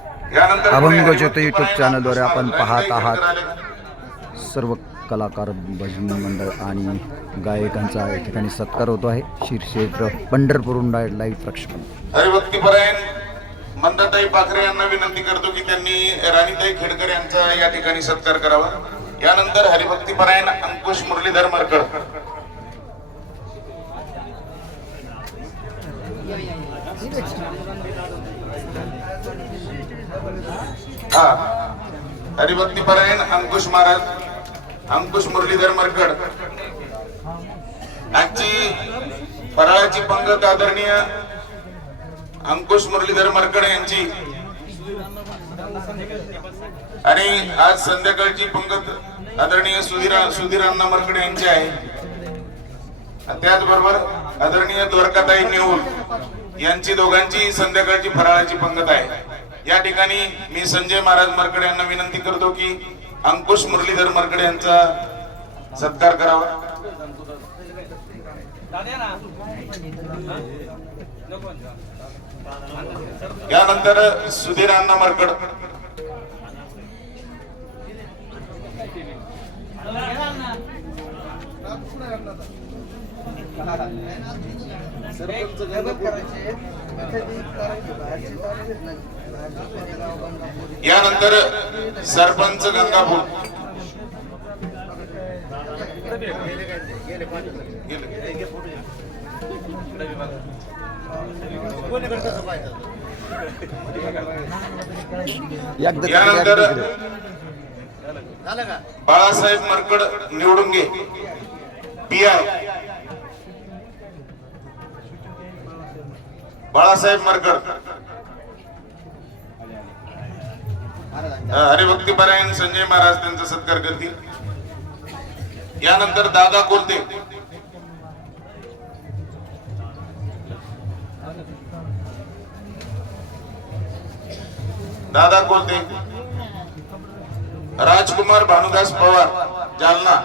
अभंग ज्योती यूट्यूब चॅनलद्वारे आपण पाहत आहात सर्व कलाकार भजन मंडळ आणि गायकांचा या ठिकाणी सत्कार होतो आहे. शीर्षेत्र पंढरपूरहून लाईव्ह प्रक्षेपण. हरिभक्तीपरायण मंदाताई पाखरे यांना विनंती करतो की त्यांनी राणीताई खेडकर यांचा या ठिकाणी सत्कार करावा. यानंतर हरिभक्तीपरायण अंकुश मुरलीधर मरकड. हरिभक्तीपरायण अंकुश महाराज, अंकुश मुरलीधर मरकड. आजची फराळाची पंगत आदरणीय अंकुश मुरलीधर मरकड यांची आणि आज संध्याकाळची पंगत आदरणीय सुधीर अण्णा मरकड यांची आहे. त्याचबरोबर आदरणीय द्वारकाताई नेऊल यांची दोघांची संध्याकाळची फराळाची पंगत आहे. या ठिकाणी मी संजय महाराज मरकड यांना विनंती करतो की अंकुश मुरलीधर मरकड यांचा सत्कार करावा. यानंतर सुधीर अण्णा मरकड. यानंतर सरपंच गंगापूर. यानंतर बाळासाहेब मरकड निवडुंगे पीआय. बाळासाहेब मरकड. हरिभक्तीपरायण संजय महाराज त्यांचा सत्कार करतील. यानंतर दादा कोलते. दादा कोलते. राजकुमार भानुदास पवार जालना.